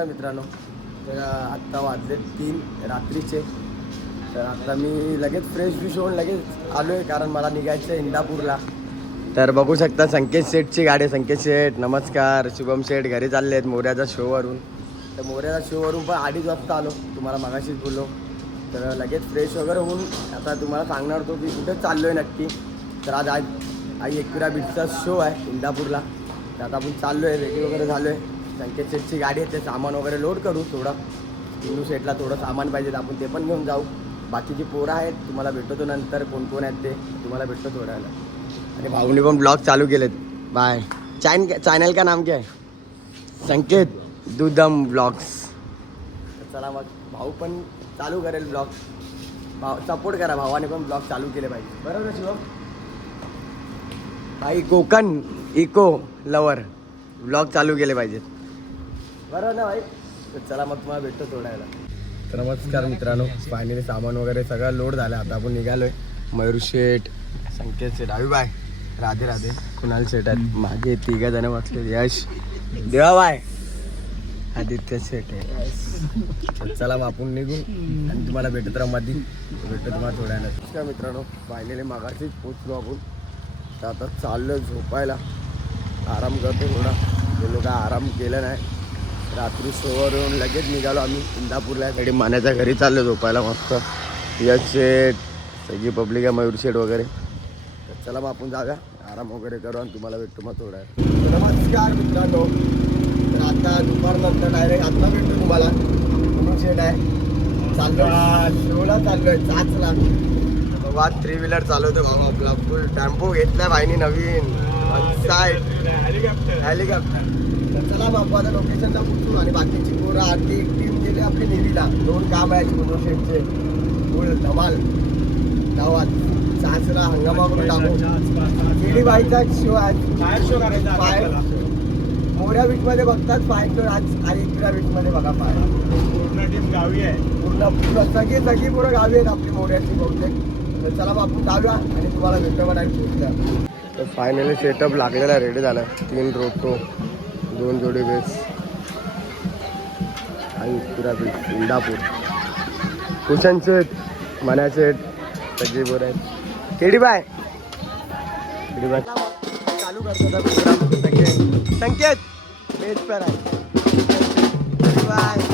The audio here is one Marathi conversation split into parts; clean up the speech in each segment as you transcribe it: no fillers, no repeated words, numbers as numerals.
नमस्कार मित्रांनो. तर आत्ता वाजले 3 रात्रीचे. तर आता मी लगेच फ्रेश होऊन लगेच आलो आहे, कारण मला निघायचं आहे इंदापूरला. तर बघू शकता संकेत शेठची गाडी. संकेत शेठ नमस्कार. शुभम शेठ घरी चालले आहेत मोऱ्याच्या शोवरून. तर मोऱ्याच्या शोवरून पण 2:30 वाजता आलो, तुम्हाला मगाशीच बोललो. तर लगेच फ्रेश वगैरे होऊन आता तुम्हाला सांगणार होतो की कुठे चाललो आहे नक्की. तर आज आई एकविरा बीचचा शो आहे इंदापूरला. तर आता आपण चाललो आहे, रेडी वगैरे झालो आहे. संकेत शेठची गाडी आहे, ते सामान वगैरे लोड करू. थोडं इंदू शेठला थोडं सामान पाहिजे, आपण ते पण घेऊन जाऊ. बाकीची पोरं आहेत, तुम्हाला भेटतो नंतर कोण कोण आहेत ते तुम्हाला भेटतो थोड्या वेळाला. आणि भाऊनी पण ब्लॉग चालू केलेत. बाय. चॅनल का नाम क्या है? संकेत दुदम ब्लॉग्स. चला मग भाऊ पण चालू करेल ब्लॉग. भाऊ सपोर्ट करा, भावाने पण ब्लॉग चालू केले पाहिजे. बरोबर ना शिवम? भाई कोकण इको लवर ब्लॉग चालू केले पाहिजेत, बरोबर ना भाई? तर चला मग तुम्हाला भेटतो थोड्या वेळेला. तर नमस्कार मित्रांनो, फायनली सामान वगैरे सगळं लोड झालं. आता आपण निघालोय. मयूर शेठ, संकेत शेठ, बाय, राधे राधे, कुणाल शेठ आहेत मागे, 3 जण बसले. यश, देवाबाय, आदित्य शेठ आहे. चला मग आपण निघू आणि तुम्हाला भेटत राहा मध्ये. भेटतो तुम्हाला थोड्या वेळाला. नमस्कार मित्रांनो, फायनली मागाशीच पोचलो आपण. तर आता चाललो झोपायला, आराम करतो थोडा. गेलो का आराम केला नाही. रात्री शोवर येऊन लगेच निघालो आम्ही इंदापूरला. साठी मान्याच्या घरी चाललो झोपायला मस्त. यश शेठ, सगळी पब्लिक आहे, मयूर शेठ वगैरे. तर चला मग आपण जाऊया, आराम वगैरे करू आणि तुम्हाला भेटतो मग थोडा. नमस्कार मित्रांनो. तर आता दुपारनंतर डायरेक्ट आता भेटतो तुम्हाला. मयूर शेठ आहे, चाललो शोला चाललो आहे चाचला. बाबा 3 व्हीलर चालवतो भाऊ आपला. फुल टेम्पो घेतलाय भाईनी नवीन, हेलिकॉप्टर. तर चला बाबा आता लोकेशनला पोचू. आणि बाकीची पोरं आधी एक टीम गेली आपली नेव्हीला. 2 काम आहे मयूर शेठचे. फुल धमाल गावात चाचला हंगामावरून टाकू. केडी बाईचा शो आहे, फायर शो करायचा. फायर मोऱ्या बीचमध्ये बघतात फायर शो. आज एकविरा बीचमध्ये बघा फायर. पूर्ण टीम गावी आहे, पूर्ण सगळी पोरं गावी आहेत आपली मोऱ्याची बहुतेक. तर चला मग आपण जाऊया आणि तुम्हाला भेटतो का टाईम पोहोचल्या. तर फायनली सेटअप लागलेला, रेडी झाला. 3 रोटो, 2 जोडी बेस आणि Ekvira beach Indapur. Cushion set, मना सेट, सगळी बोर आहेत. केडी बाय चालू करतो प्रोग्राम. संकेत बेस पर आहे. बाय.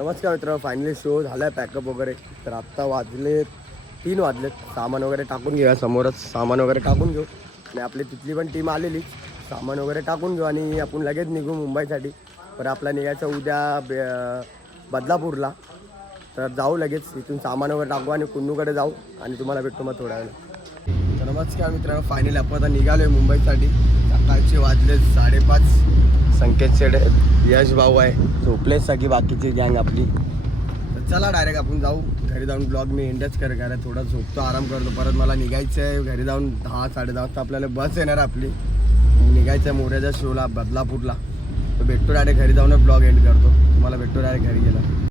नमस्कार मित्र, फायनली शो झाला आहे पॅकअप वगैरे. तर आत्ता वाजले 3 वाजलेत. सामान वगैरे टाकून घेऊया, समोरच सामान वगैरे टाकून घेऊ आणि आपली तिथली पण टीम आलेली. सामान वगैरे टाकून घेऊ आणि आपण लगेच निघू मुंबईसाठी. तर आपला निघायचं उद्या बदलापूरला. तर जाऊ लगेच इथून सामान वगैरे टाकू आणि कुन्नूकडे जाऊ आणि तुम्हाला भेटतो मग थोड्या वेळेला. तर नमस्कार मित्रांनो, फायनली आपण आता निघालो आहे मुंबईसाठी. सकाळचे वाजले 5:30. संकेत शेड, यश भाऊ आहे, झोपलेच सगळी बाकीची गँग आपली. तर चला डायरेक्ट आपण जाऊ घरी. जाऊन ब्लॉग मी एंडच कारण थोडा झोपतो, आराम करतो. परत मला निघायचं आहे घरी जाऊन 10-10:30 वाजता आपल्याला बस येणार आपली. निघायचं मोऱ्याच्या शोला बदलापूरला. तर भेटतो डायरेक्ट घरी जाऊन ब्लॉग एंड करतो. तुम्हाला भेटतो डायरेक्ट घरी गेला.